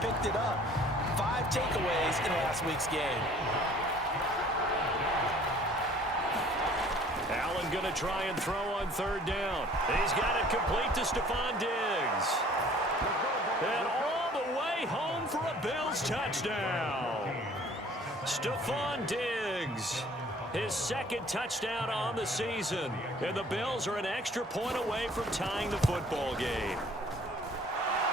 picked it up. 5 takeaways in last week's game. Allen going to try and throw on 3rd down. He's got it complete to Stephon Diggs. And all the way home for a Bills touchdown. Stephon Diggs, his 2nd touchdown on the season. And the Bills are an extra point away from tying the football game.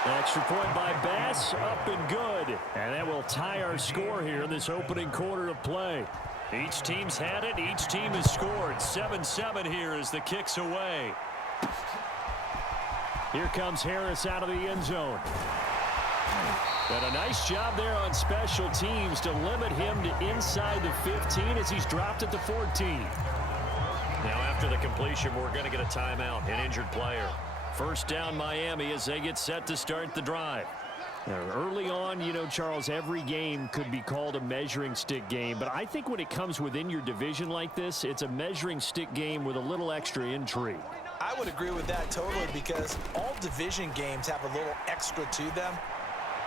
Extra point by Bass, up and good. And that will tie our score here in this opening quarter of play. Each team's had it. Each team has scored. 7-7 here as the kick's away. Here comes Harris out of the end zone. And a nice job there on special teams to limit him to inside the 15 as he's dropped at the 14. Now after the completion, we're going to get a timeout, an injured player. 1st down Miami as they get set to start the drive. Now, early on, you know, Charles, every game could be called a measuring stick game. But I think when it comes within your division like this, it's a measuring stick game with a little extra intrigue. I would agree with that totally because all division games have a little extra to them.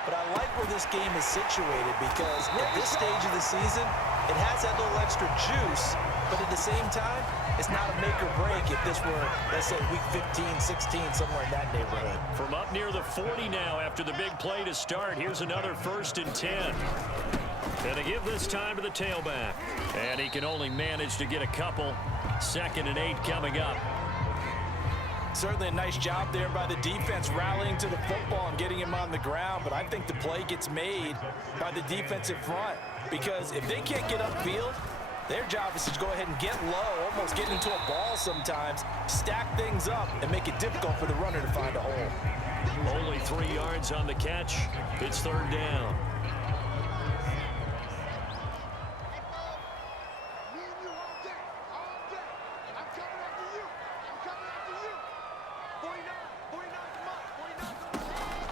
But I like where this game is situated because at this stage of the season, it has that little extra juice, but at the same time, it's not a make or break if this were, let's say, week 15, 16, somewhere in that neighborhood. From up near the 40 now after the big play to start, here's another 1st and 10. And to give this time to the tailback. And he can only manage to get a couple. 2nd and 8 coming up. Certainly a nice job there by the defense rallying to the football and getting him on the ground, but I think the play gets made by the defensive front because if they can't get upfield, their job is to go ahead and get low, almost get into a ball sometimes, stack things up, and make it difficult for the runner to find a hole. Only 3 yards on the catch. It's 3rd down.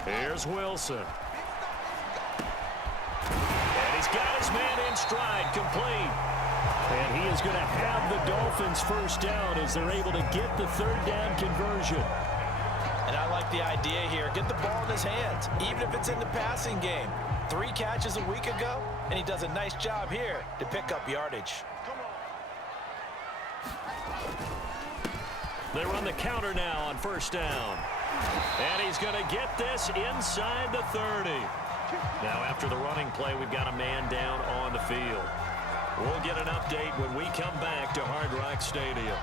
Here's Wilson. And he's got his man in stride, complete. And he is going to have the Dolphins 1st down as they're able to get the 3rd down conversion. And I like the idea here. Get the ball in his hands, even if it's in the passing game. 3 catches a week ago, and he does a nice job here to pick up yardage. They run the counter now on 1st down. And he's going to get this inside the 30. Now after the running play, we've got a man down on the field. We'll get an update when we come back to Hard Rock Stadium.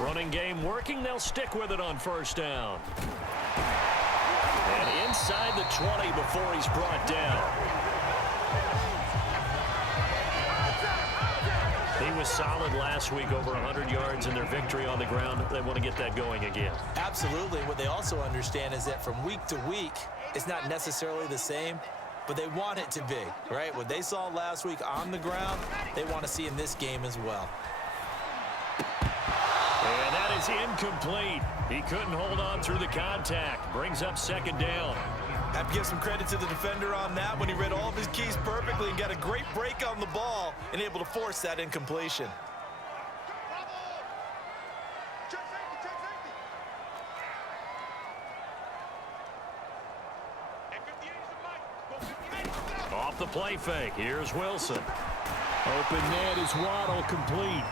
Running game working. They'll stick with it on 1st down. And inside the 20 before he's brought down. He was solid last week, over 100 yards in their victory on the ground. They want to get that going again. Absolutely. What they also understand is that from week to week, it's not necessarily the same, but they want it to be, right? What they saw last week on the ground, they want to see in this game as well. And that is incomplete. He couldn't hold on through the contact. Brings up 2nd down. I have to give some credit to the defender on that when he read all of his keys perfectly and got a great break on the ball and able to force that incompletion. Off the play fake. Here's Wilson. Open net is Waddle, complete.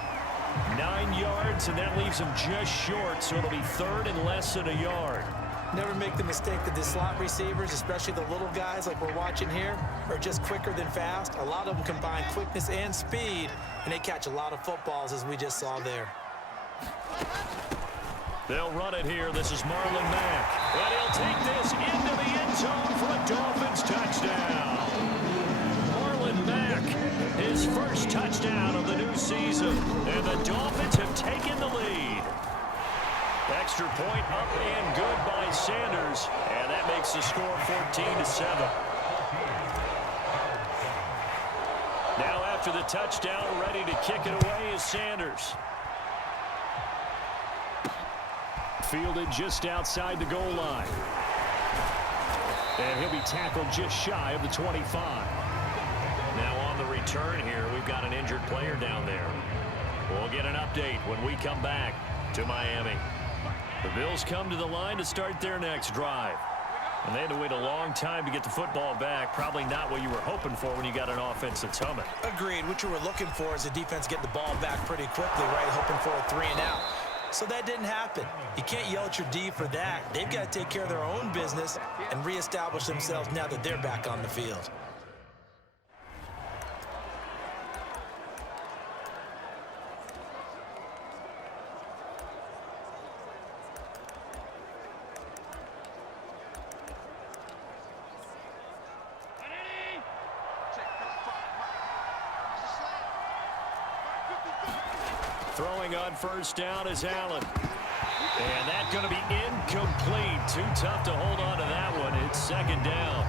9 yards, and that leaves him just short, so it'll be 3rd and less than a yard. Never make the mistake that the slot receivers, especially the little guys like we're watching here, are just quicker than fast. A lot of them combine quickness and speed, and they catch a lot of footballs, as we just saw there. They'll run it here. This is Marlon Mack. And he'll take this into the end zone for a Dolphins touchdown. Marlon Mack, his 1st touchdown of the new season. And the Dolphins have taken the lead. Extra point up and good by Sanders. And that makes the score 14-7. Now after the touchdown, ready to kick it away is Sanders. Fielded just outside the goal line. And he'll be tackled just shy of the 25. Now on the return here, we've got an injured player down there. We'll get an update when we come back to Miami. The Bills come to the line to start their next drive. And they had to wait a long time to get the football back. Probably not what you were hoping for when you got an offense that's humming. Agreed. What you were looking for is the defense getting the ball back pretty quickly, right? Hoping for a 3 and out. So that didn't happen. You can't yell at your D for that. They've got to take care of their own business and reestablish themselves now that they're back on the field. Throwing on first down is Allen. And that's going to be incomplete. Too tough to hold on to that one. It's second down.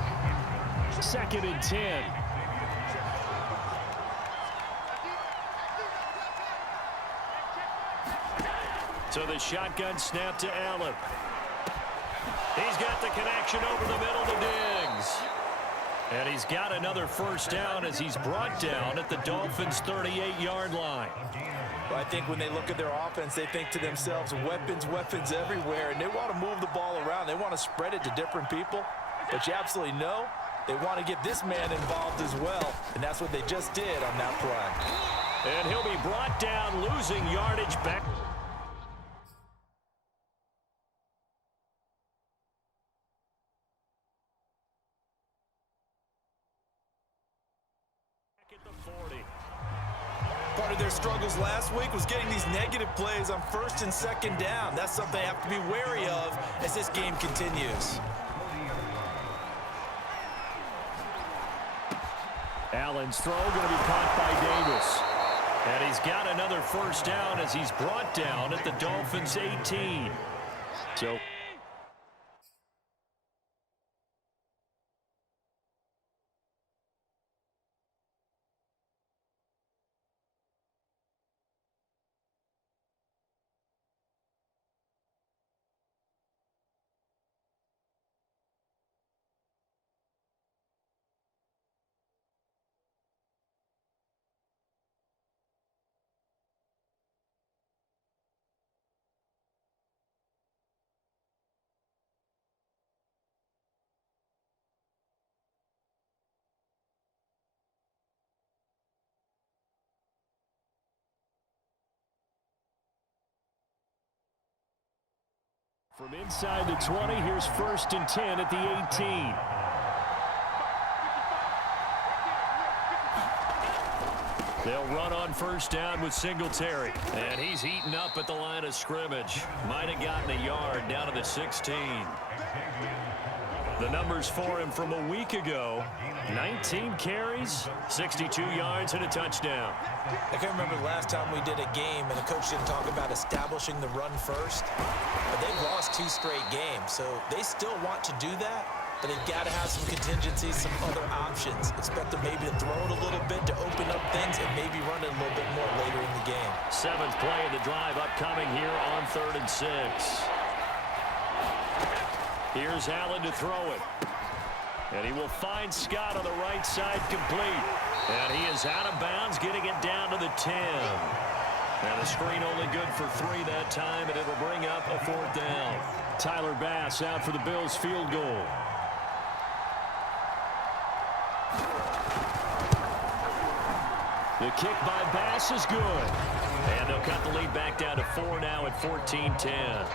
2nd and 10. So the shotgun snap to Allen. He's got the connection over the middle to Diggs. And he's got another first down as he's brought down at the Dolphins' 38-yard line. Well, I think when they look at their offense, they think to themselves, weapons, weapons everywhere, and they want to move the ball around. They want to spread it to different people. But you absolutely know they want to get this man involved as well, and that's what they just did on that play. And he'll be brought down, losing yardage back. At the 40. Part of their struggles last week was getting these negative plays on 1st and 2nd down. That's something they have to be wary of as this game continues. Allen's throw going to be caught by Davis. And he's got another first down as he's brought down at the Dolphins' 18. So from inside the 20, here's 1st and 10 at the 18. They'll run on first down with Singletary. And he's eaten up at the line of scrimmage. Might have gotten a yard down to the 16. The numbers for him from a week ago: 19 carries, 62 yards, and a touchdown. I can remember the last time we did a game and a coach didn't talk about establishing the run first, but they've lost 2 straight games, so they still want to do that, but they've got to have some contingencies, some other options. Expect them maybe to throw it a little bit to open up things and maybe run it a little bit more later in the game. 7th play of the drive upcoming here on 3rd and 6. Here's Allen to throw it. And he will find Scott on the right side, complete. And he is out of bounds, getting it down to the 10. And the screen only good for 3 that time, and it'll bring up a 4th down. Tyler Bass out for the Bills' field goal. The kick by Bass is good. And they'll cut the lead back down to 4 now at 14-10.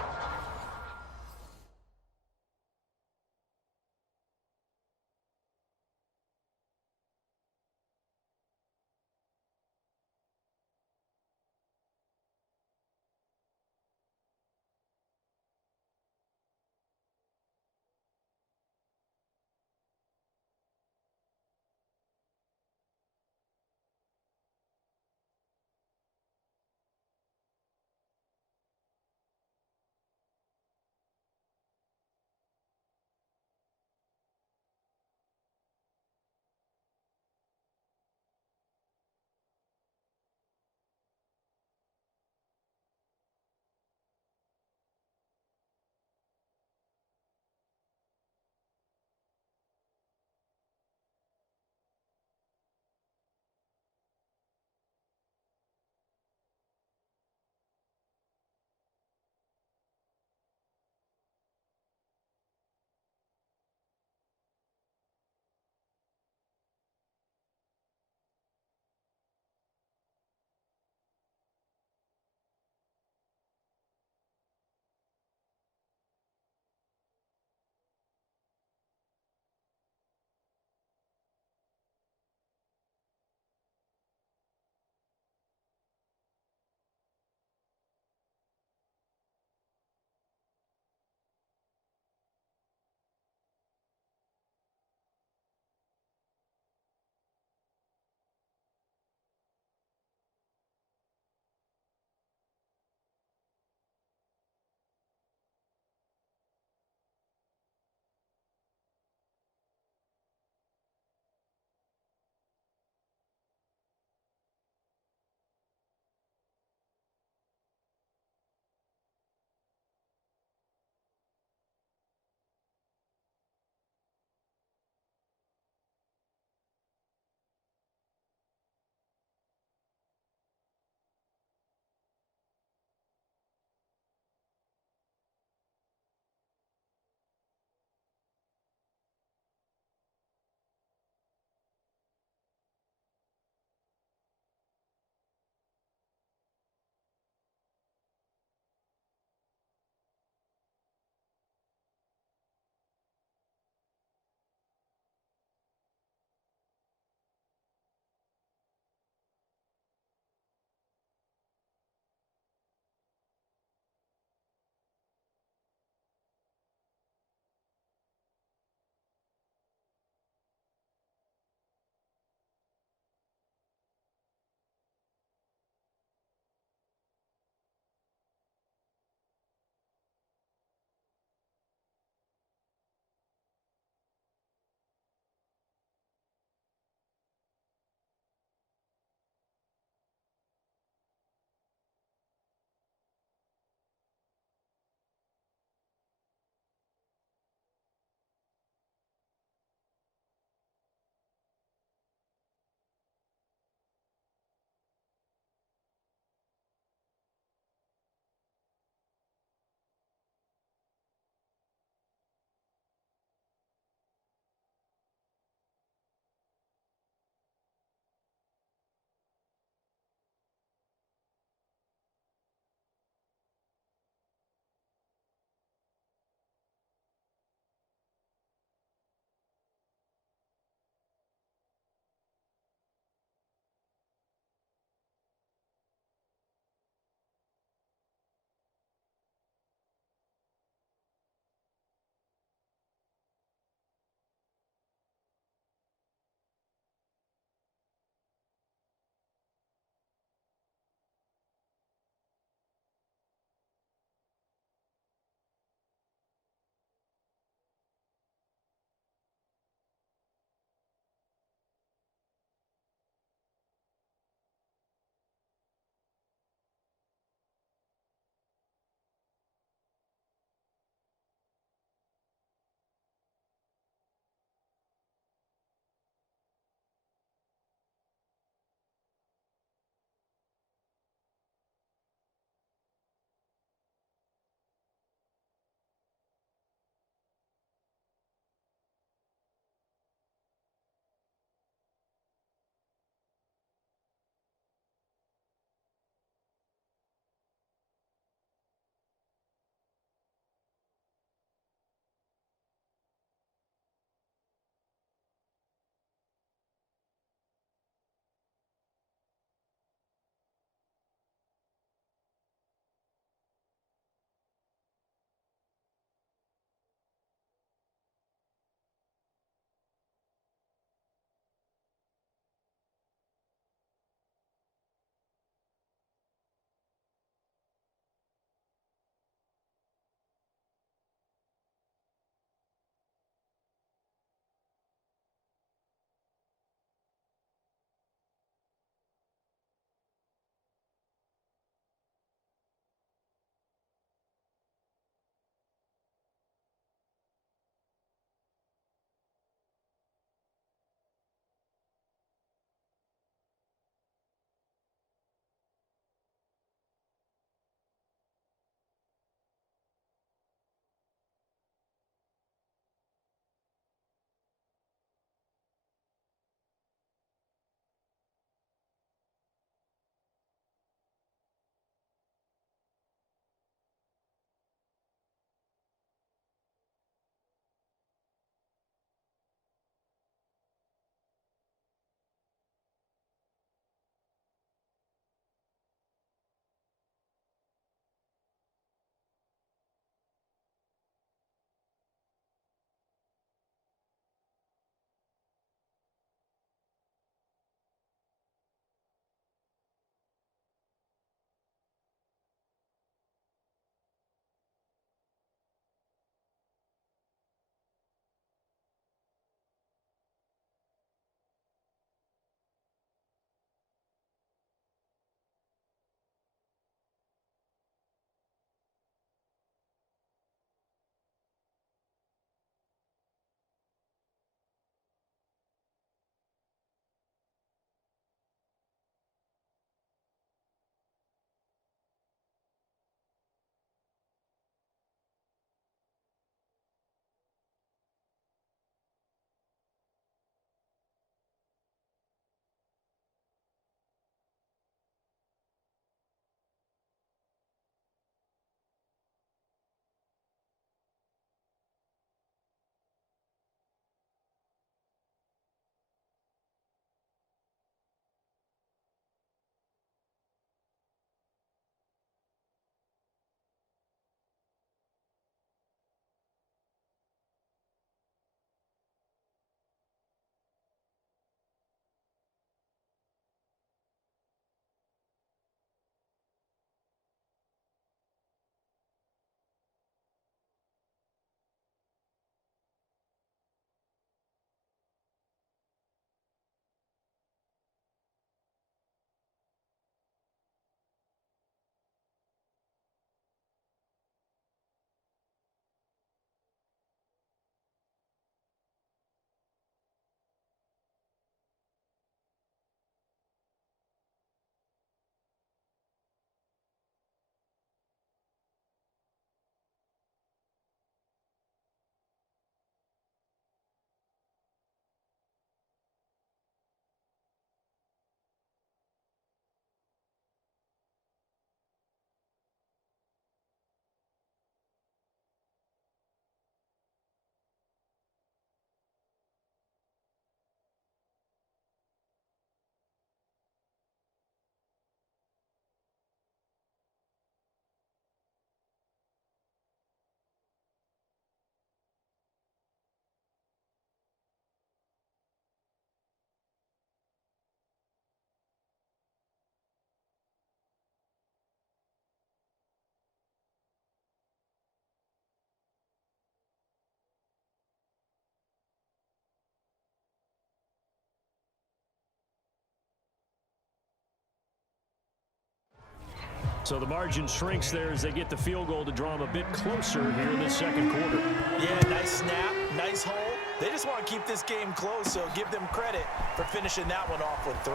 So the margin shrinks there as they get the field goal to draw them a bit closer here in this second quarter. Yeah, nice snap, nice hole. They just want to keep this game close, so give them credit for finishing that one off with 3.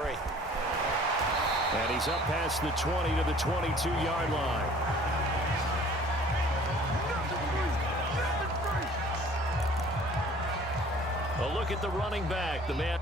And he's up past the 20 to the 22-yard line. A look at the running back, the man.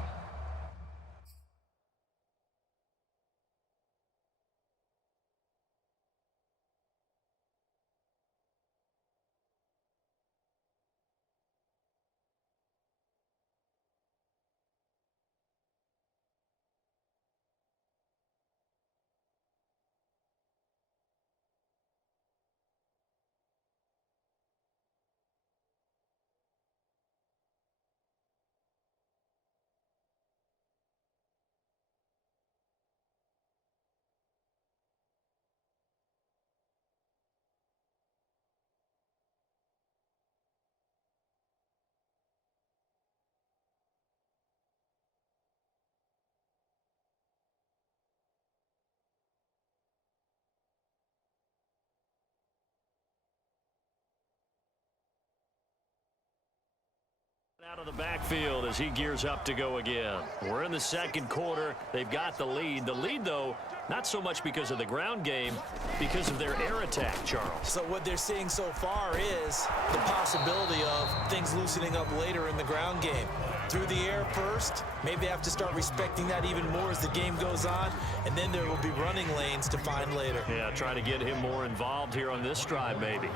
Out of the backfield as he gears up to go again. We're in the second quarter. They've got the lead. The lead, though, not so much because of the ground game, because of their air attack, Charles. So what they're seeing so far is the possibility of things loosening up later in the ground game. Through the air first, maybe they have to start respecting that even more as the game goes on, and then there will be running lanes to find later. Yeah, try to get him more involved here on this drive, maybe.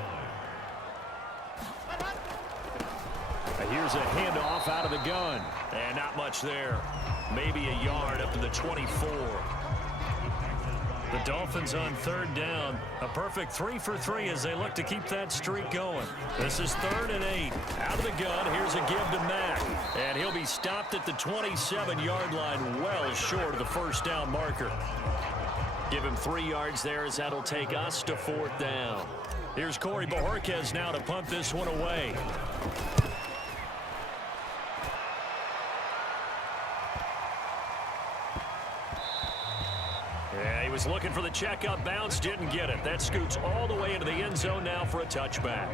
Here's a handoff out of the gun. And not much there. Maybe a yard up to the 24. The Dolphins on 3rd down. A perfect 3 for 3 as they look to keep that streak going. This is 3rd and 8. Out of the gun, here's a give to Mack. And he'll be stopped at the 27-yard line, well short of the first down marker. Give him 3 yards there as that'll take us to 4th down. Here's Corey Bojorquez now to punt this one away. Yeah, he was looking for the checkup bounce, didn't get it. That scoots all the way into the end zone now for a touchback.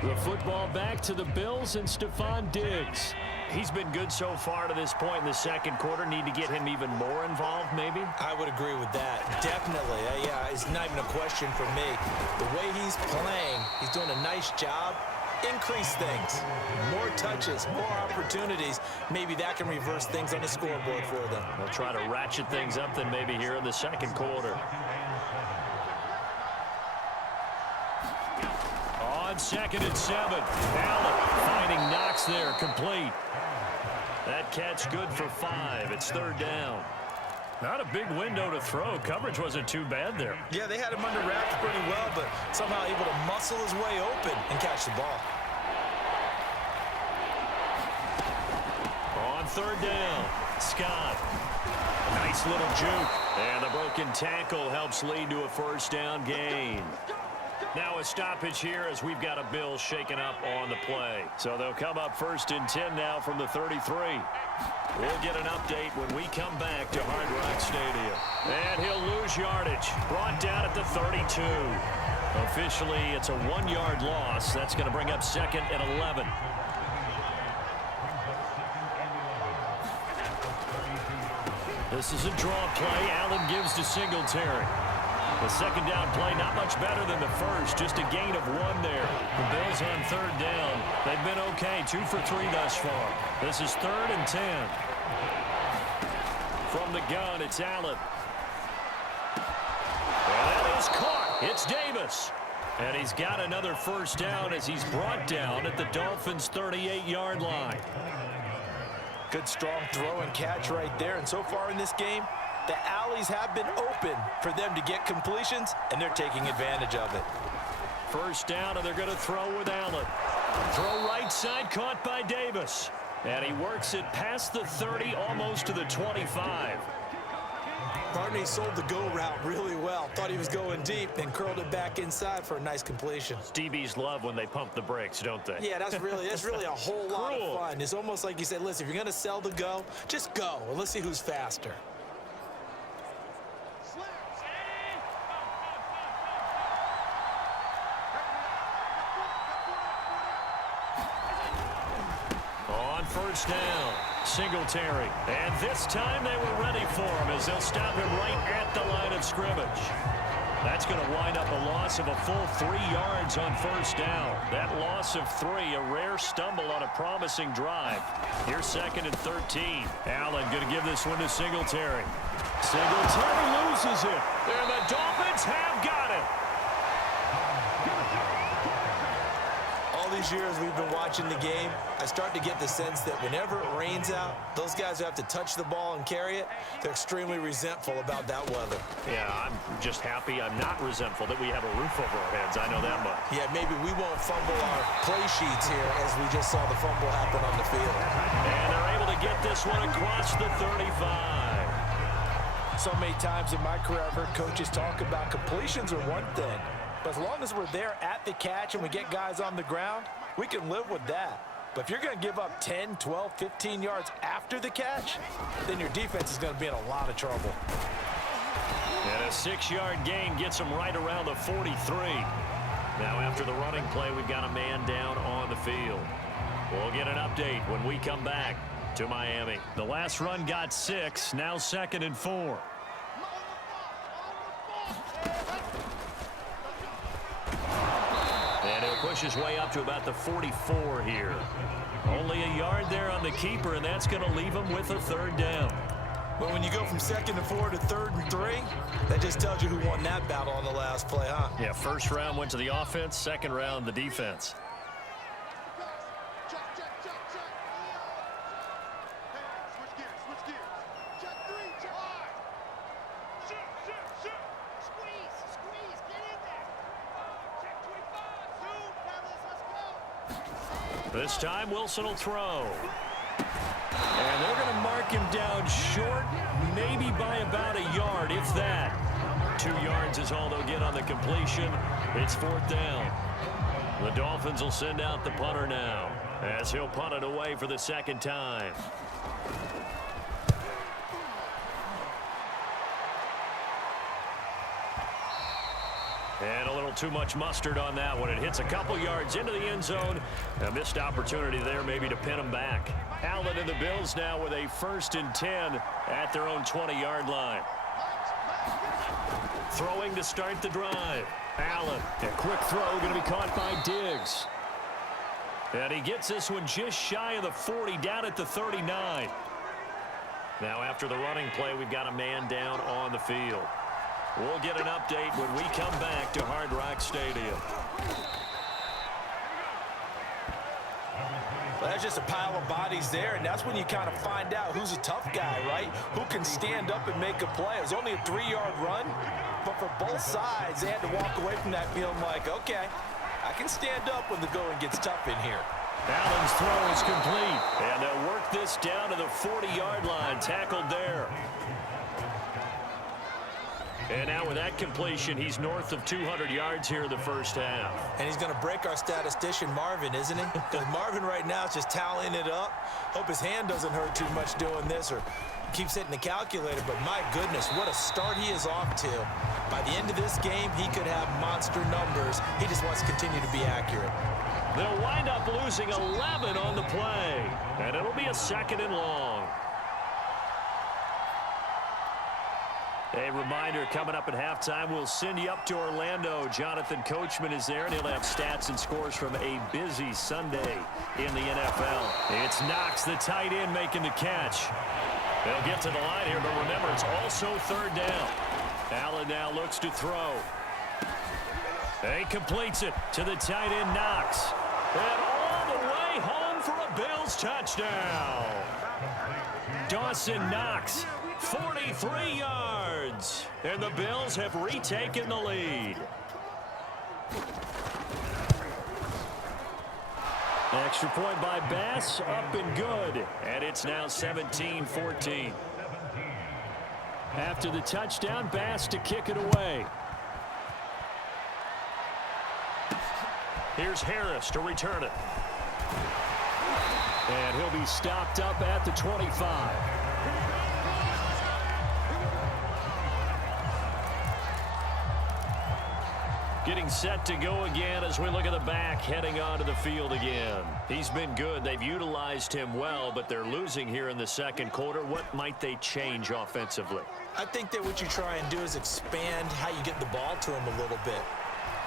The football back to the Bills and Stephon Diggs. He's been good so far to this point in the second quarter. Need to get him even more involved, maybe? I would agree with that. Definitely. Yeah, it's not even a question for me. The way he's playing, he's doing a nice job. Increase things. More touches, more opportunities. Maybe that can reverse things on the scoreboard for them. They'll try to ratchet things up then maybe here in the second quarter. On 2nd and 7. Allen finding Knox there, complete. That catch good for 5. It's 3rd down. Not a big window to throw. Coverage wasn't too bad there. Yeah, they had him under wraps pretty well, but somehow able to muscle his way open and catch the ball. On 3rd down, Scott. Nice little juke. And the broken tackle helps lead to a first down gain. Now a stoppage here as we've got a Bills shaken up on the play. So they'll come up 1st and 10 now from the 33. We'll get an update when we come back to Hard Rock Stadium. And he'll lose yardage. Brought down at the 32. Officially, it's a 1-yard loss. That's going to bring up 2nd and 11. This is a draw play. Allen gives to Singletary. The second down play, not much better than the first. Just a gain of 1 there. The Bills on 3rd down. They've been okay. 2 for 3 thus far. This is 3rd and 10. From the gun, it's Allen. And that is caught. It's Davis. And he's got another first down as he's brought down at the Dolphins' 38-yard line. Good strong throw and catch right there. And so far in this game, the alleys have been open for them to get completions, and they're taking advantage of it. First down, and they're going to throw with Allen. Throw right side, caught by Davis. And he works it past the 30, almost to the 25. Barney sold the go route really well. Thought he was going deep and curled it back inside for a nice completion. DBs love when they pump the brakes, don't they? Yeah, that's really a whole lot of fun. It's almost like you said, listen, if you're going to sell the go, just go, and let's see who's faster. first down. Singletary. And this time they were ready for him as they'll stop him right at the line of scrimmage. That's going to wind up a loss of a full 3 yards on first down. That loss of 3, a rare stumble on a promising drive. Here's 2nd and 13. Allen going to give this one to Singletary. Singletary loses it. And the Dolphins have got it. All these years we've been watching the game, I start to get the sense that whenever it rains out, those guys who have to touch the ball and carry it, they're extremely resentful about that weather. Yeah, I'm just happy I'm not resentful that we have a roof over our heads. I know that much. Yeah, maybe we won't fumble our play sheets here as we just saw the fumble happen on the field. And they're able to get this one across the 35. So many times in my career I've heard coaches talk about completions are one thing, but as long as we're there at the catch and we get guys on the ground, we can live with that. But if you're going to give up 10, 12, 15 yards after the catch, then your defense is going to be in a lot of trouble. And a 6-yard gain gets them right around the 43. Now after the running play, we've got a man down on the field. We'll get an update when we come back to Miami. The last run got 6, now 2nd and 4. And he'll push his way up to about the 44 here. Only a yard there on the keeper, and that's going to leave him with a 3rd down. But when you go from 2nd and 4 to 3rd and 3, that just tells you who won that battle on the last play, huh? Yeah, first round went to the offense, 2nd round the defense. This time, Wilson will throw. And they're going to mark him down short, maybe by about a yard, if that. 2 yards is all they'll get on the completion. It's 4th down. The Dolphins will send out the punter now, as he'll punt it away for the 2nd time. And a little too much mustard on that one. It hits a couple yards into the end zone. A missed opportunity there maybe to pin him back. Allen and the Bills now with a 1st and 10 at their own 20-yard line. Throwing to start the drive. Allen, a quick throw going to be caught by Diggs. And he gets this one just shy of the 40 down at the 39. Now after the running play, we've got a man down on the field. We'll get an update when we come back to Hard Rock Stadium. Well, that's just a pile of bodies there, and that's when you kind of find out who's a tough guy, right? Who can stand up and make a play. It was only a 3-yard run, but for both sides, they had to walk away from that feeling like, okay, I can stand up when the going gets tough in here. Allen's throw is complete, and they'll work this down to the 40-yard line, tackled there. And now with that completion, he's north of 200 yards here in the first half. And he's going to break our statistician, Marvin, isn't he? Because Marvin right now is just tallying it up. Hope his hand doesn't hurt too much doing this or keeps hitting the calculator. But my goodness, what a start he is off to. By the end of this game, he could have monster numbers. He just wants to continue to be accurate. They'll wind up losing 11 on the play. And it'll be a 2nd and long. A reminder, coming up at halftime, we'll send you up to Orlando. Jonathan Coachman is there, and he'll have stats and scores from a busy Sunday in the NFL. It's Knox, the tight end, making the catch. They'll get to the line here, but remember, it's also 3rd down. Allen now looks to throw. He completes it to the tight end, Knox. And all the way home for a Bills touchdown. Dawson Knox, 43 yards. And the Bills have retaken the lead. Extra point by Bass, up and good. And it's now 17-14. After the touchdown, Bass to kick it away. Here's Harris to return it. And he'll be stopped up at the 25. Getting set to go again as we look at the back heading onto the field again. He's been good. They've utilized him well, but they're losing here in the second quarter. What might they change offensively? I think that what you try and do is expand how you get the ball to him a little bit.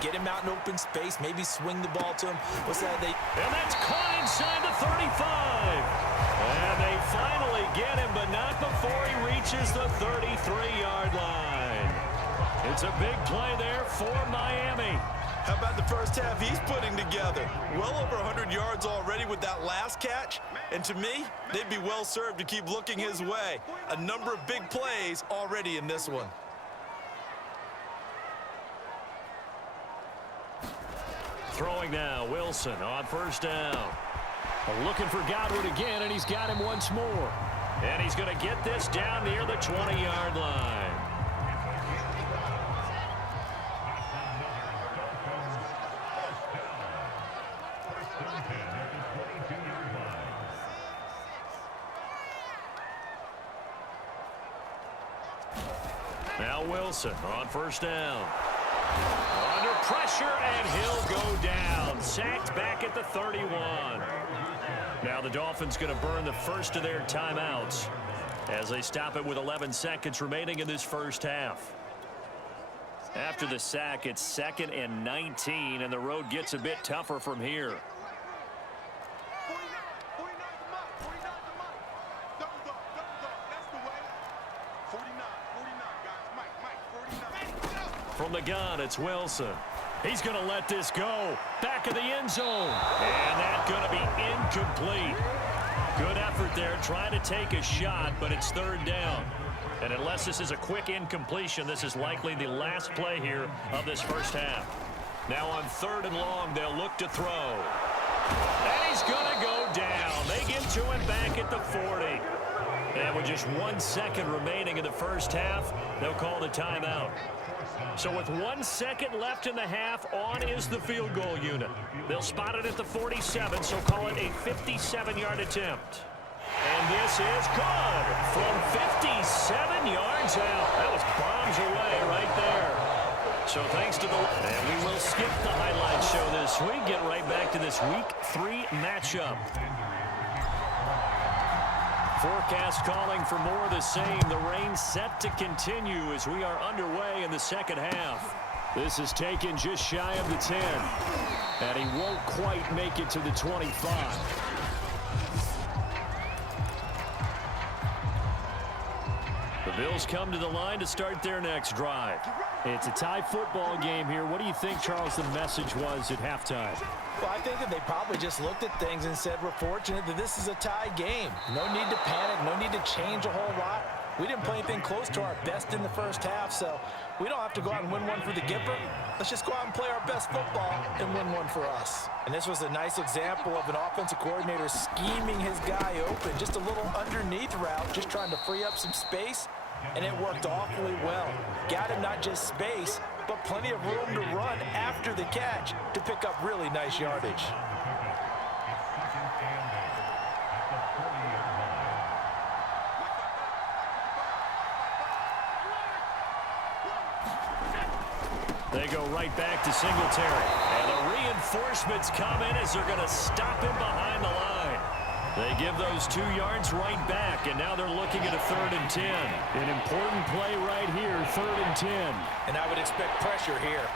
Get him out in open space, maybe swing the ball to him. What's that? And that's caught inside the 35. And they finally get him, but not before he reaches the 33-yard line. It's a big play there for Miami. How about the first half he's putting together? Well over 100 yards already with that last catch. And to me, they'd be well served to keep looking his way. A number of big plays already in this one. Throwing now, Wilson on first down. Looking for Godwin again, and he's got him once more. And he's going to get this down near the 20-yard line. Now Wilson on first down. Under pressure, and he'll go down. Sacked back at the 31. Now the Dolphins going to burn the first of their timeouts as they stop it with 11 seconds remaining in this first half. After the sack, it's 2nd and 19, and the road gets a bit tougher from here. From the gun, it's Wilson. He's going to let this go. Back of the end zone. And that's going to be incomplete. Good effort there, trying to take a shot, but it's 3rd down. And unless this is a quick incompletion, this is likely the last play here of this first half. Now on 3rd and long, they'll look to throw. And he's going to go down. They get to him back at the 40. And with just 1 second remaining in the first half, they'll call the timeout. So with 1 second left in the half, on is the field goal unit. They'll spot it at the 47, so call it a 57-yard attempt. And this is good from 57 yards out. That was bombs away right there. So thanks to the... And we will skip the highlight show this week. Get right back to this Week 3 matchup. Forecast calling for more of the same. The rain set to continue as we are underway in the second half. This is taken just shy of the 10. And he won't quite make it to the 25. The Bills come to the line to start their next drive. It's a tie football game here. What do you think, Charles, the message was at halftime? Well, I think that they probably just looked at things and said, we're fortunate that this is a tie game. No need to panic, no need to change a whole lot. We didn't play anything close to our best in the first half, so we don't have to go out and win one for the Gipper. Let's just go out and play our best football and win one for us. And this was a nice example of an offensive coordinator scheming his guy open, just a little underneath route, just trying to free up some space, and it worked awfully well. Got him not just space, but plenty of room to run after the catch to pick up really nice yardage. They go right back to Singletary. And the reinforcements come in as they're going to stop him behind the line. They give those 2 yards right back, and now they're looking at a 3rd and 10. An important play right here, 3rd and 10. And I would expect pressure here.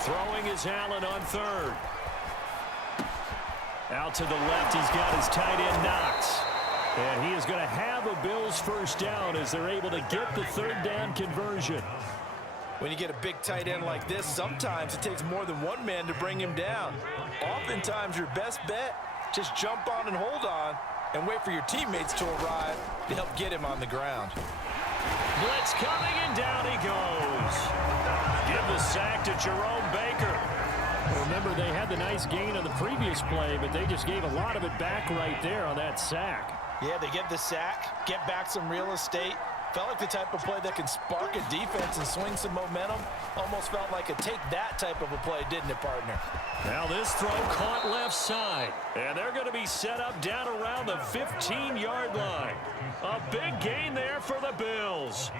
Throwing is Allen on 3rd. Out to the left, he's got his tight end Knox. And he is going to have a Bills first down as they're able to get the 3rd down conversion. When you get a big tight end like this, sometimes it takes more than one man to bring him down. Oftentimes, your best bet, just jump on and hold on and wait for your teammates to arrive to help get him on the ground. Blitz coming, and down he goes. Give the sack to Jerome Baker. Remember, they had the nice gain on the previous play, but they just gave a lot of it back right there on that sack. Yeah, they get the sack, get back some real estate. Felt like the type of play that can spark a defense and swing some momentum. Almost felt like a take-that type of a play, didn't it, partner? Now this throw caught left side. And they're going to be set up down around the 15-yard line. A big gain there for the Bills.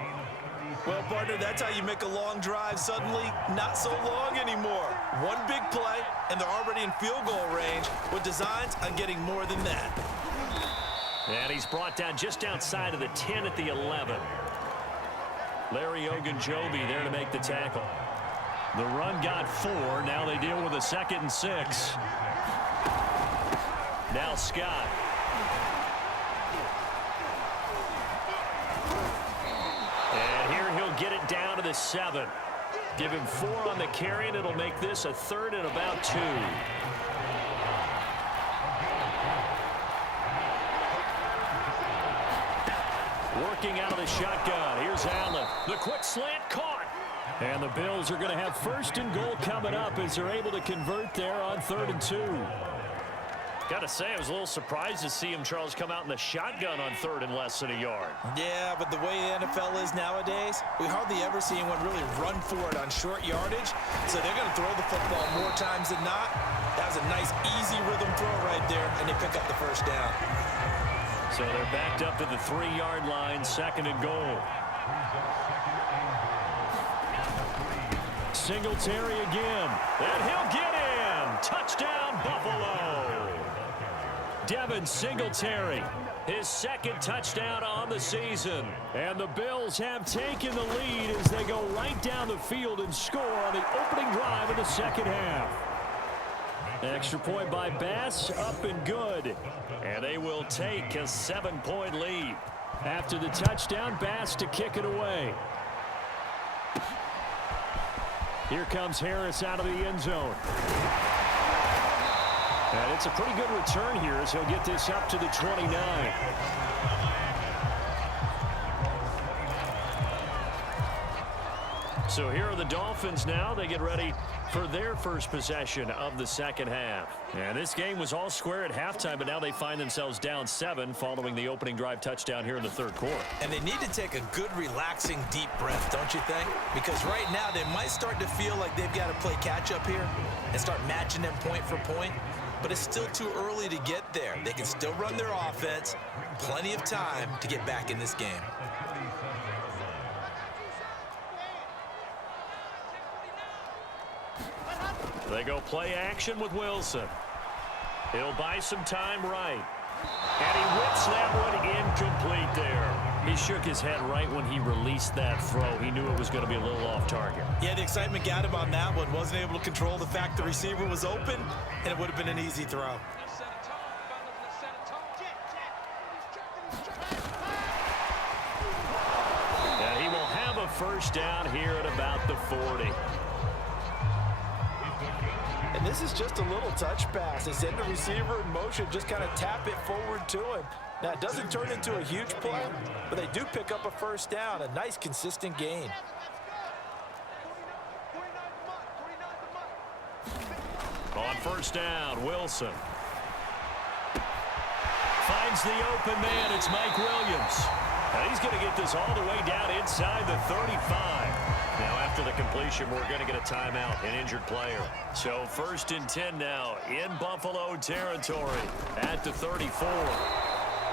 Well, partner, that's how you make a long drive suddenly not so long anymore. One big play, and they're already in field goal range with designs on getting more than that. And he's brought down just outside of the 10 at the 11. Larry Ogunjobi there to make the tackle. The run got 4. Now they deal with a 2nd and 6. Now Scott. And here he'll get it down to the 7. Give him 4 on the carry, and it'll make this a 3rd and about 2. Working out of the shotgun. Here's Allen. The quick slant caught. And the Bills are going to have 1st and goal coming up as they're able to convert there on 3rd and 2. Got to say, I was a little surprised to see him, Charles, come out in the shotgun on 3rd and less than a yard. Yeah, but the way the NFL is nowadays, we hardly ever see anyone really run for it on short yardage. So they're going to throw the football more times than not. That was a nice, easy rhythm throw right there, and they pick up the 1st down. So they're backed up to the 3-yard line, 2nd and goal. Singletary again, and he'll get in. Touchdown, Buffalo. Devin Singletary, his 2nd touchdown on the season. And the Bills have taken the lead as they go right down the field and score on the opening drive of the 2nd half. Extra point by Bass, up and good. And they will take a 7-point lead. After the touchdown, Bass to kick it away. Here comes Harris out of the end zone. And it's a pretty good return here as he'll get this up to the 29. So here are the Dolphins now. They get ready for their first possession of the 2nd half. And this game was all square at halftime, but now they find themselves down 7 following the opening drive touchdown here in the 3rd quarter. And they need to take a good, relaxing, deep breath, don't you think? Because right now they might start to feel like they've got to play catch-up here and start matching them point for point. But it's still too early to get there. They can still run their offense. Plenty of time to get back in this game. They go play action with Wilson. He'll buy some time right. And he whips that one incomplete there. He shook his head right when he released that throw. He knew it was going to be a little off target. Yeah, the excitement got him on that one. Wasn't able to control the fact the receiver was open, and it would have been an easy throw. And he will have a 1st down here at about the 40. And this is just a little touch pass. They send the receiver in motion, just kind of tap it forward to him. Now, it doesn't turn into a huge play, but they do pick up a 1st down, a nice, consistent gain. On 1st down, Wilson. Finds the open man. It's Mike Williams. And he's going to get this all the way down inside the 35. Now, after the completion, we're going to get a timeout, an injured player. So 1st and 10 now in Buffalo territory at the 34.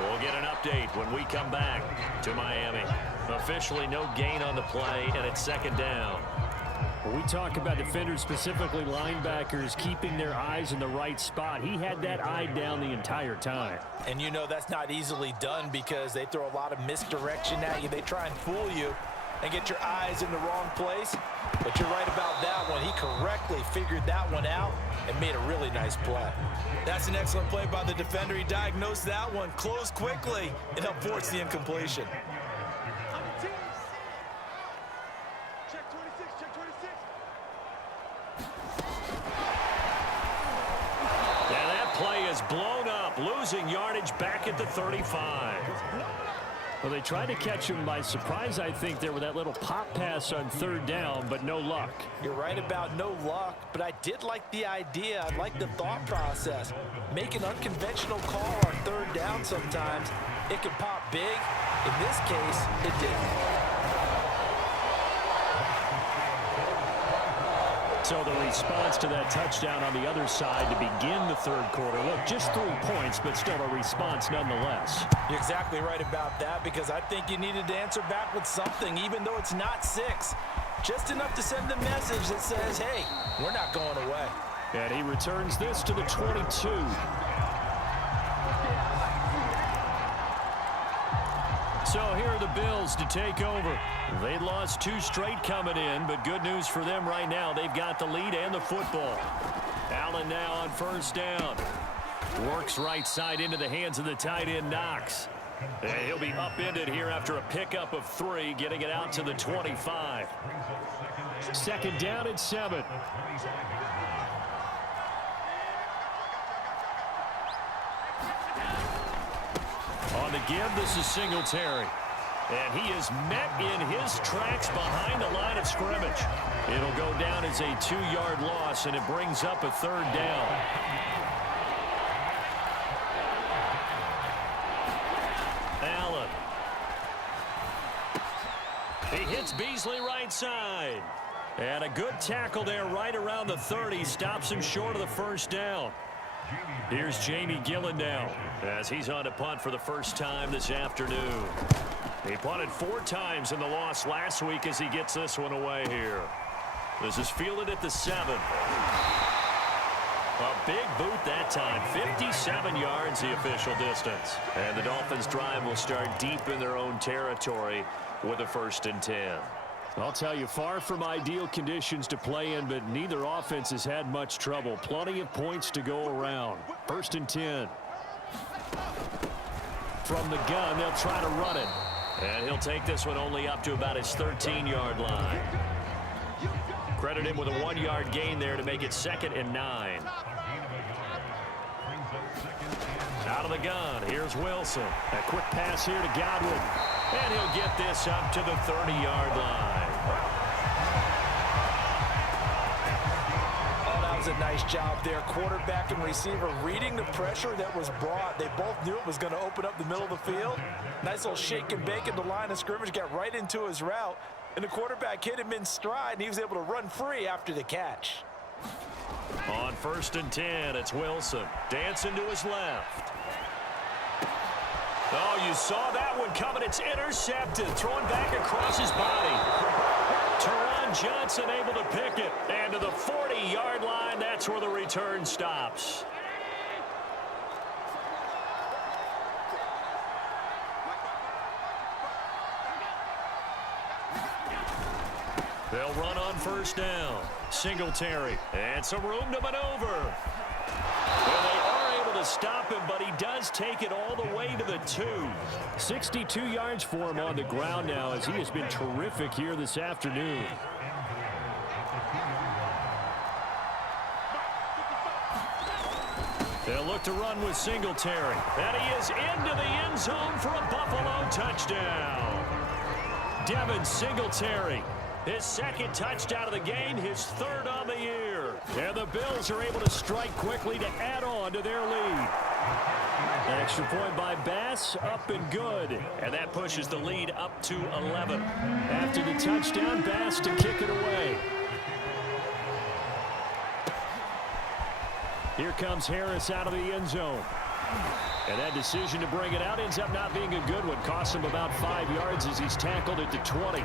We'll get an update when we come back to Miami. Officially no gain on the play, and it's 2nd down. When we talk about defenders, specifically linebackers, keeping their eyes in the right spot, he had that eye down the entire time. And you know that's not easily done because they throw a lot of misdirection at you. They try and fool you and get your eyes in the wrong place. But you're right about that one. He correctly figured that one out and made a really nice play. That's an excellent play by the defender. He diagnosed that one, closed quickly, and helped force the incompletion. And that play is blown up, losing yardage back at the 35. Well, they tried to catch him by surprise, I think, there with that little pop pass on 3rd down, but no luck. You're right about no luck, but I did like the idea. I like the thought process. Make an unconventional call on 3rd down sometimes. It can pop big. In this case, it didn't. So the response to that touchdown on the other side to begin the third quarter. Look, just 3 points, but still a response nonetheless. You're exactly right about that, because I think you needed to answer back with something, even though it's not 6. Just enough to send the message that says, hey, we're not going away. And he returns this to the 22. So here are the Bills to take over. They lost 2 straight coming in, but good news for them right now. They've got the lead and the football. Allen now on first down. Works right side into the hands of the tight end, Knox. And he'll be upended here after a pickup of 3, getting it out to the 25. Second down and 7. On the give, this is Singletary. And he is met in his tracks behind the line of scrimmage. It'll go down as a 2-yard loss, and it brings up a third down. Allen. He hits Beasley right side. And a good tackle there right around the 30. Stops him short of the first down. Here's Jamie Gillen now as he's on to punt for the first time this afternoon. He punted 4 times in the loss last week as he gets this one away here. This is fielded at the 7. A big boot that time. 57 yards the official distance. And the Dolphins drive will start deep in their own territory with a 1st and 10. I'll tell you, far from ideal conditions to play in, but neither offense has had much trouble. Plenty of points to go around. 1st and 10. From the gun, they'll try to run it. And he'll take this one only up to about his 13-yard line. Credit him with a 1-yard gain there to make it 2nd and 9. Out of the gun, here's Wilson. A quick pass here to Godwin. And he'll get this up to the 30-yard line. Oh, that was a nice job there. Quarterback and receiver reading the pressure that was brought. They both knew it was going to open up the middle of the field. Nice little shake and bake at the line of scrimmage. Got right into his route. And the quarterback hit him in stride, and he was able to run free after the catch. On 1st and 10, it's Wilson. Dancing to his left. Oh, you saw that one coming. It's intercepted. Thrown back across his body. Teron Johnson able to pick it. And to the 40-yard line, that's where the return stops. They'll run on 1st down. Singletary. And some room to maneuver. Well, they are able to stop him, but he does take it all the way to the 2. 62 yards for him on the ground now, as he has been terrific here this afternoon. They'll look to run with Singletary. And he is into the end zone for a Buffalo touchdown. Devin Singletary. His 2nd touchdown of the game, his 3rd on the year. And the Bills are able to strike quickly to add on to their lead. An extra point by Bass, up and good. And that pushes the lead up to 11. After the touchdown, Bass to kick it away. Here comes Harris out of the end zone. And that decision to bring it out ends up not being a good one. Costs him about 5 yards as he's tackled at the 20.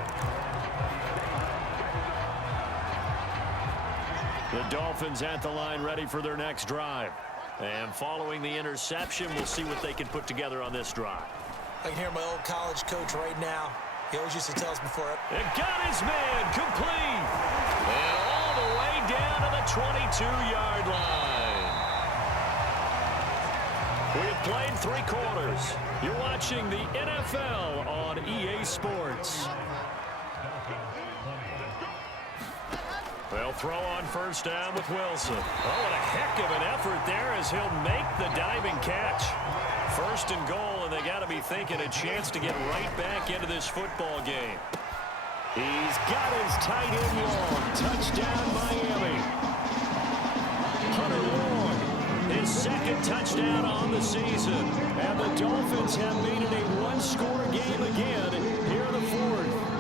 The Dolphins at the line ready for their next drive. And following the interception, we'll see what they can put together on this drive. I can hear my old college coach right now. He always used to tell us before it. And got his man complete. And all the way down to the 22-yard line. We have played 3 quarters. You're watching the NFL on EA Sports. They'll throw on 1st down with Wilson. Oh, what a heck of an effort there as he'll make the diving catch. 1st and goal, and they got to be thinking a chance to get right back into this football game. He's got his tight end long. Touchdown, Miami. Hunter Long, his 2nd touchdown on the season. And the Dolphins have made it a 1-score game again here in the 4th.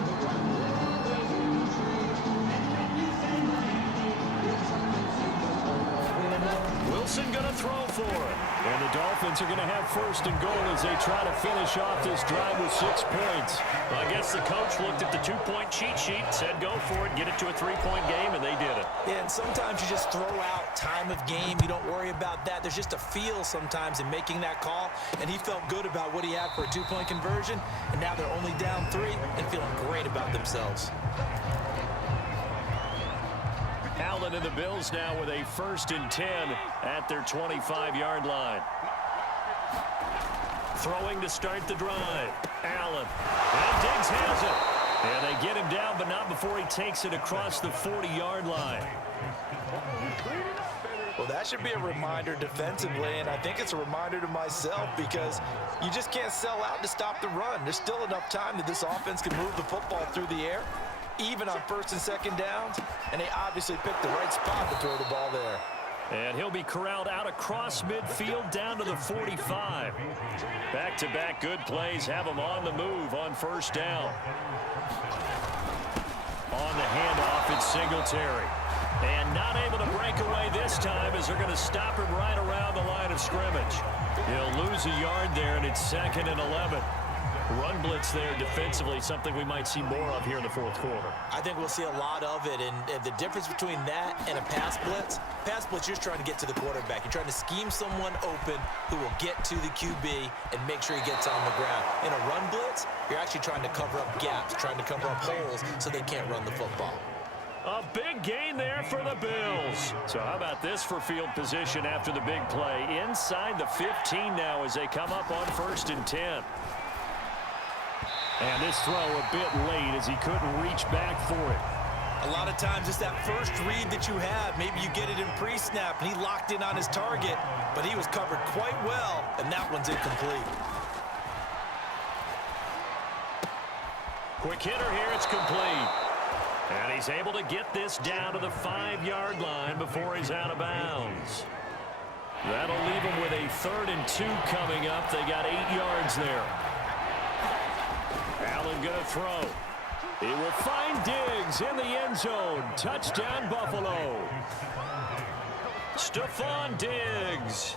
throw for it. And the Dolphins are going to have first and goal as they try to finish off this drive with 6 points. Well, I guess the coach looked at the 2-point cheat sheet, said go for it, get it to a 3-point game, and they did it. Yeah, and sometimes you just throw out time of game. You don't worry about that. There's just a feel sometimes in making that call, and he felt good about what he had for a 2-point conversion, and now they're only down 3 and feeling great about themselves. Allen and the Bills now with a 1st and 10 at their 25-yard line. Throwing to start the drive. Allen. And Diggs has it. And they get him down, but not before he takes it across the 40-yard line. Well, that should be a reminder defensively, and I think it's a reminder to myself because you just can't sell out to stop the run. There's still enough time that this offense can move the football through the air, even on 1st and 2nd downs, and they obviously picked the right spot to throw the ball there. And he'll be corralled out across midfield down to the 45. Back-to-back good plays have him on the move on 1st down. On the handoff, it's Singletary. And not able to break away this time as they're going to stop him right around the line of scrimmage. He'll lose a yard there, and it's 2nd and 11. Run blitz there defensively, something we might see more of here in the 4th quarter. I think we'll see a lot of it, and the difference between that and a pass blitz, you're just trying to get to the quarterback. You're trying to scheme someone open who will get to the QB and make sure he gets on the ground. In a run blitz, you're actually trying to cover up gaps, trying to cover up holes so they can't run the football. A big gain there for the Bills. So how about this for field position after the big play? Inside the 15 now as they come up on 1st and 10. And this throw a bit late as he couldn't reach back for it. A lot of times it's that first read that you have. Maybe you get it in pre-snap, and he locked in on his target, but he was covered quite well, and that one's incomplete. Quick hitter here, it's complete. And he's able to get this down to the 5-yard line before he's out of bounds. That'll leave him with a 3rd and 2 coming up. They got 8 yards there. Allen going to throw. He will find Diggs in the end zone. Touchdown, Buffalo. Stephon Diggs.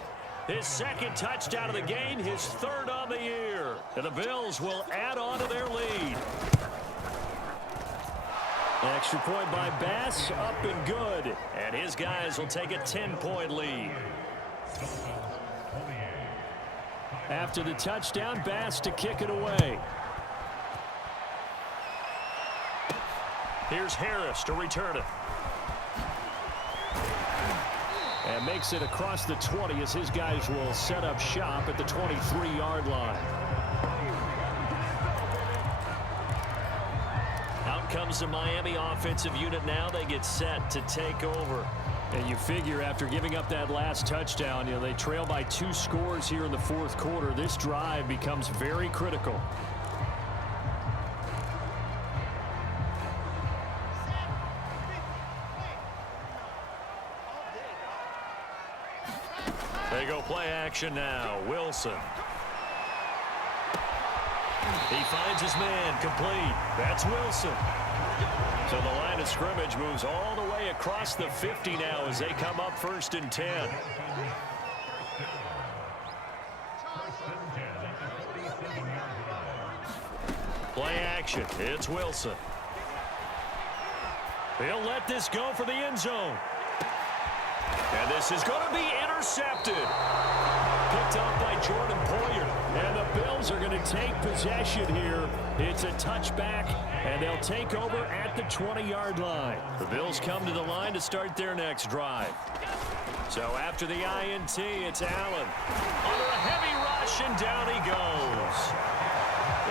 His 2nd touchdown of the game, his 3rd on the year. And the Bills will add on to their lead. Extra point by Bass, up and good. And his guys will take a 10-point lead. After the touchdown, Bass to kick it away. Here's Harris to return it. And makes it across the 20 as his guys will set up shop at the 23-yard line. Out comes the Miami offensive unit now. They get set to take over. And you figure after giving up that last touchdown, they trail by 2 scores here in the 4th quarter. This drive becomes very critical. They go play action now. Wilson. He finds his man complete. That's Wilson. So the line of scrimmage moves all the way across the 50 now as they come up 1st and 10. Play action. It's Wilson. He'll let this go for the end zone. And this is going to be intercepted. Picked up by Jordan Poyer. And the Bills are going to take possession here. It's a touchback, and they'll take over at the 20-yard line. The Bills come to the line to start their next drive. So after the INT, it's Allen. Under a heavy rush, and down he goes.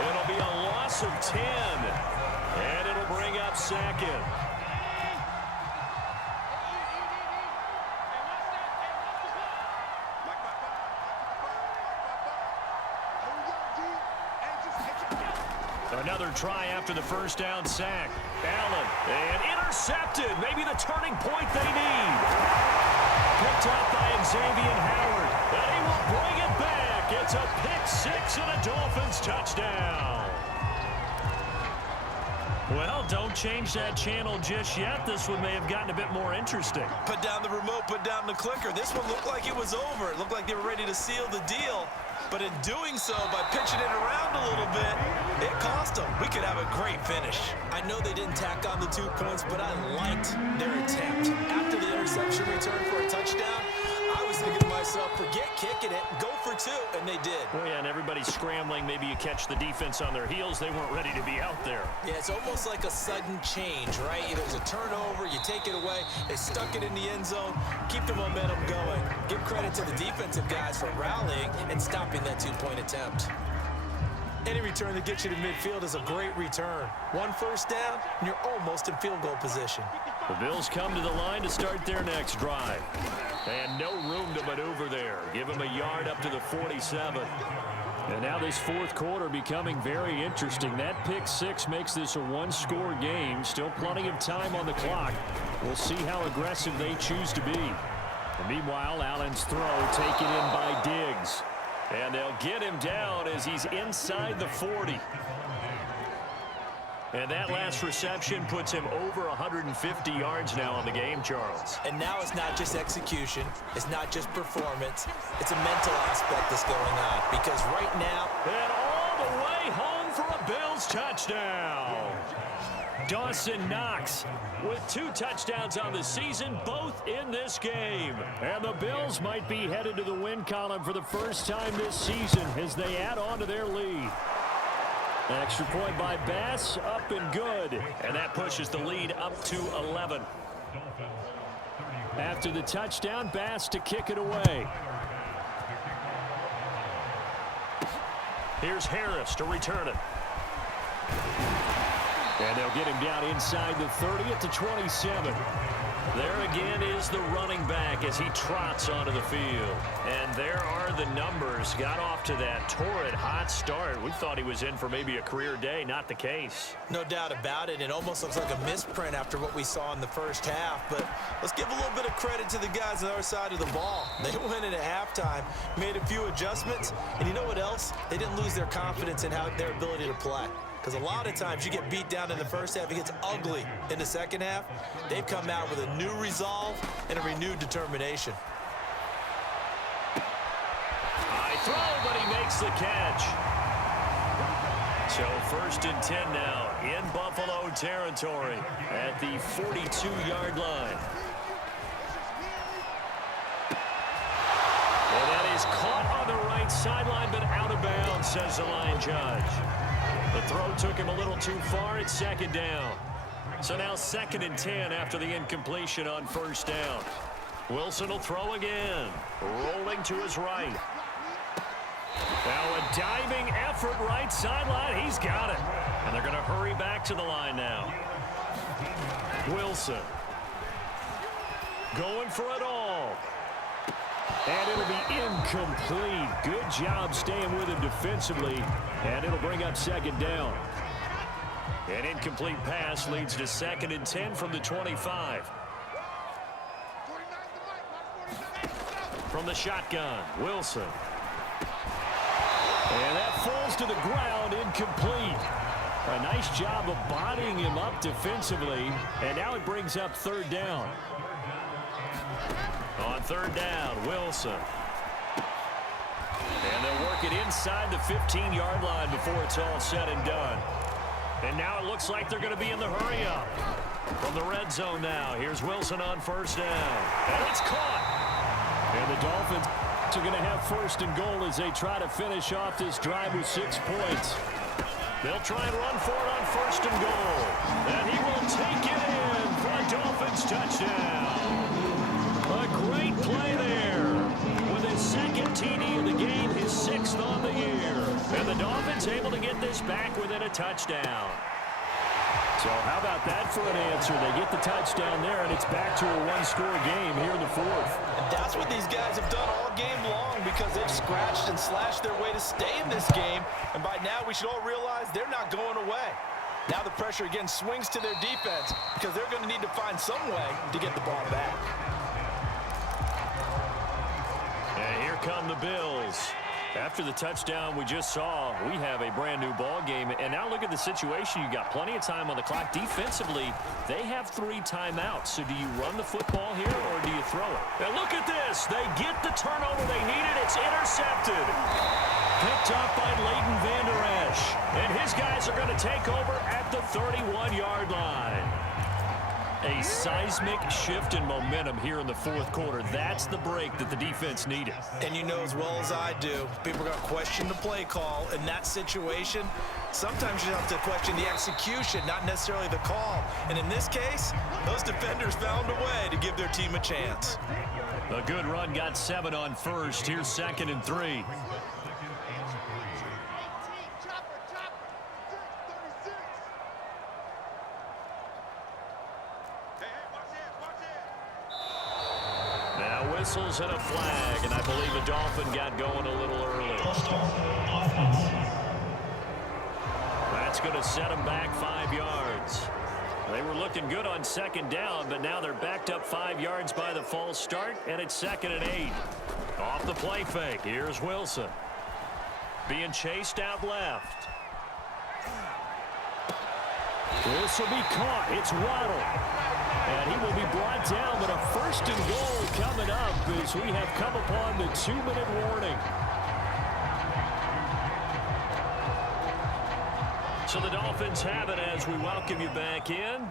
It'll be a loss of 10, and it'll bring up 2nd. Another try after the 1st down sack. Allen, and intercepted. Maybe the turning point they need. Picked up by Xavier Howard. And he will bring it back. It's a pick 6 and a Dolphins touchdown. Well, don't change that channel just yet. This one may have gotten a bit more interesting. Put down the remote, put down the clicker. This one looked like it was over. It looked like they were ready to seal the deal. But in doing so, by pitching it around a little bit, it cost them. We could have a great finish. I know they didn't tack on the 2 points, but I liked their attempt. After the interception return for a touchdown, I was thinking to myself, forget kicking it, go for 2, and they did. Well, yeah, and everybody's scrambling. Maybe you catch the defense on their heels. They weren't ready to be out there. Yeah, it's almost like a sudden change, right? There's a turnover, you take it away, they stuck it in the end zone, keep the momentum going. Give credit to the defensive guys for rallying and stopping that 2-point attempt. Any return that gets you to midfield is a great return. 1 first down, and you're almost in field goal position. The Bills come to the line to start their next drive. And no room to maneuver there. Give them a yard up to the 47. And now this fourth quarter becoming very interesting. That pick 6 makes this a 1-score game. Still plenty of time on the clock. We'll see how aggressive they choose to be. And meanwhile, Allen's throw taken in by Diggs. And they'll get him down as he's inside the 40. And that last reception puts him over 150 yards now on the game, Charles. And now it's not just execution. It's not just performance. It's a mental aspect that's going on. Because right now... And all the way home for a Bills touchdown. Dawson Knox with 2 touchdowns on the season, both in this game. And the Bills might be headed to the win column for the first time this season as they add on to their lead. Extra point by Bass, up and good. And that pushes the lead up to 11. After the touchdown, Bass to kick it away. Here's Harris to return it. And they'll get him down inside the 30 at the 27. There again is the running back as he trots onto the field. And there are the numbers. Got off to that torrid hot start. We thought he was in for maybe a career day. Not the case. No doubt about it. It almost looks like a misprint after what we saw in the first half. But let's give a little bit of credit to the guys on the other side of the ball. They went in at halftime, made a few adjustments. And you know what else? They didn't lose their confidence in their ability to play. Because a lot of times you get beat down in the first half, it gets ugly in the second half. They've come out with a new resolve and a renewed determination. High throw, but he makes the catch. So 1st and 10 now in Buffalo territory at the 42-yard line. And that is caught on the right sideline, but out of bounds, says the line judge. The throw took him a little too far. It's 2nd down. So now 2nd and 10 after the incompletion on 1st down. Wilson will throw again. Rolling to his right. Now a diving effort right sideline. He's got it. And they're going to hurry back to the line now. Wilson. Going for it all. And it'll be incomplete. Good job staying with him defensively. And it'll bring up 2nd down. An incomplete pass leads to 2nd and 10 from the 25. From the shotgun, Wilson. And that falls to the ground, incomplete. A nice job of bodying him up defensively. And now it brings up 3rd down. On 3rd down, Wilson. And they'll work it inside the 15-yard line before it's all said and done. And now it looks like they're going to be in the hurry-up. From the red zone now, here's Wilson on 1st down. And it's caught. And the Dolphins are going to have 1st and goal as they try to finish off this drive with 6 points. They'll try and run for it on 1st and goal. And he will take it in for a Dolphins touchdown. A great play there with his 2nd TD of the game, his 6th on the year. And the Dolphins able to get this back within a touchdown. So how about that for an answer? They get the touchdown there, and it's back to a 1-score game here in the 4th. And that's what these guys have done all game long because they've scratched and slashed their way to stay in this game. And by now we should all realize they're not going away. Now the pressure again swings to their defense because they're going to need to find some way to get the ball back. And here come the Bills. After the touchdown we just saw, we have a brand new ball game And now look at the situation. You got plenty of time on the clock. Defensively, they have 3 timeouts. So do you run the football here or do you throw it? And look at this. They get the turnover they needed. It's intercepted. Picked up by Leighton Vander Esch. And his guys are going to take over at the 31-yard line. A seismic shift in momentum here in the fourth quarter. That's the break that the defense needed. And you know as well as I do, people are going to question the play call in that situation. Sometimes you have to question the execution, not necessarily the call. And in this case, those defenders found a way to give their team a chance. A good run got 7 on first. Here's 2nd and 3. Whistles and a flag, and I believe the Dolphin got going a little early. That's going to set them back 5 yards. They were looking good on 2nd down, but now they're backed up 5 yards by the false start, and it's 2nd and 8. Off the play fake, here's Wilson. Being chased out left. This will be caught. It's Waddle. And he will be brought down, but a 1st and goal coming up as we have come upon the 2-minute warning. So the Dolphins have it as we welcome you back in.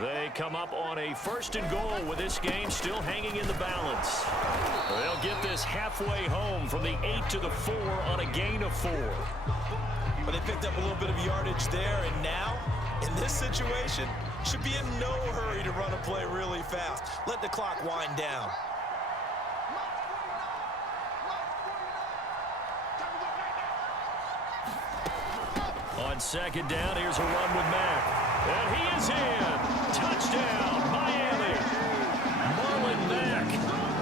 They come up on a 1st and goal with this game still hanging in the balance. They'll get this halfway home from the 8 to the 4 on a gain of 4. But they picked up a little bit of yardage there, and now, in this situation, should be in no hurry to run a play really fast. Let the clock wind down. On 2nd down, here's a run with Mack. And he is in. Touchdown, Miami. Marlon Mack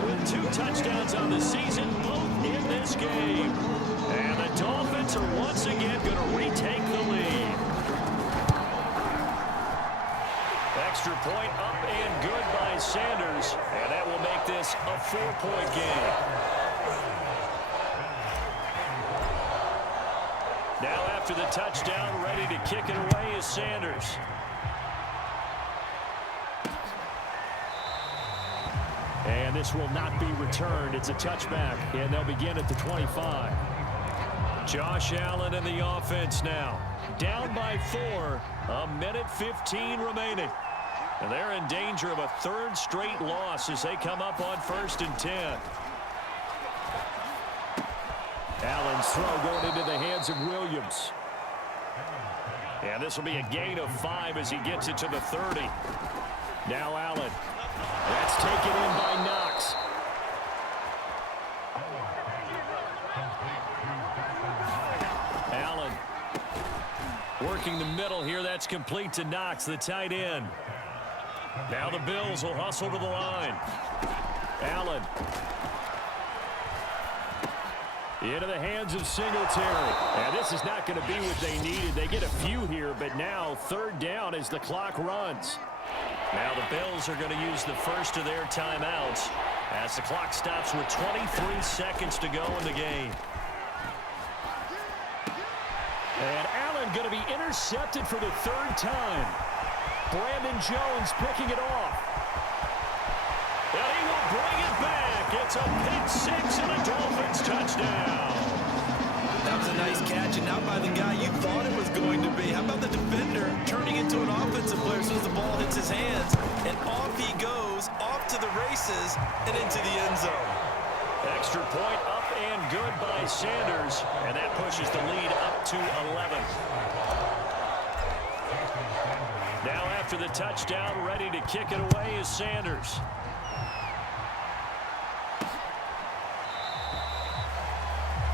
with 2 touchdowns on the season, both in this game. And the Dolphins are once again going to retake the lead. Extra point up and good by Sanders. And that will make this a 4-point game. Now after the touchdown, ready to kick it away is Sanders. And this will not be returned. It's a touchback, and they'll begin at the 25. Josh Allen in the offense now. Down by 4, a minute 15 remaining. And they're in danger of a 3rd straight loss as they come up on 1st and 10. Allen's throw going into the hands of Williams. And this will be a gain of 5 as he gets it to the 30. Now Allen. That's taken in by Knox. Allen working the middle here. That's complete to Knox, the tight end. Now the Bills will hustle to the line. Allen. Into the hands of Singletary. And this is not going to be what they needed. They get a few here, but now 3rd down as the clock runs. Now the Bills are going to use the first of their timeouts as the clock stops with 23 seconds to go in the game. And Allen going to be intercepted for the 3rd time. Brandon Jones picking it off. And he will bring it back. It's a pick 6 and a Dolphins touchdown. That was a nice catch, and not by the guy you thought it was going to be. How about the defender turning into an offensive player as soon as the ball hits his hands, and off he goes, off to the races, and into the end zone. Extra point up and good by Sanders, and that pushes the lead up to 11. Now after the touchdown, ready to kick it away is Sanders.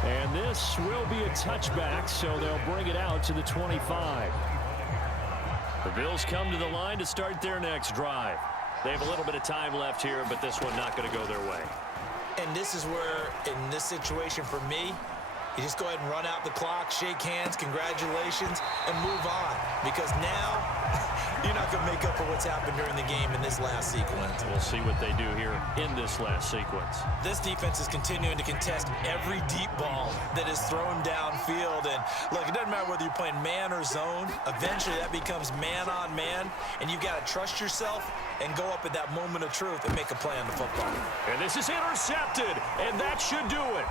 And this will be a touchback, so they'll bring it out to the 25. The Bills come to the line to start their next drive. They have a little bit of time left here, but this one not going to go their way. And this is where, in this situation for me, you just go ahead and run out the clock, shake hands, congratulations, and move on. Because now you're not going to make up for what's happened during the game in this last sequence. We'll see what they do here in this last sequence. This defense is continuing to contest every deep ball that is thrown downfield. And look, it doesn't matter whether you're playing man or zone. Eventually, that becomes man on man, and you've got to trust yourself and go up at that moment of truth and make a play on the football. And this is intercepted, and that should do it.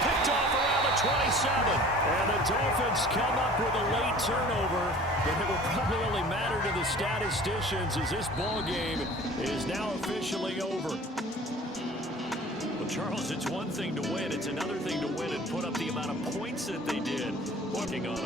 Picked off around the 27. And the Dolphins come up with a late turnover, but it will probably only matter to the statisticians as this ball game is now officially over. Well, Charles, it's one thing to win. It's another thing to win and put up the amount of points that they did. Working on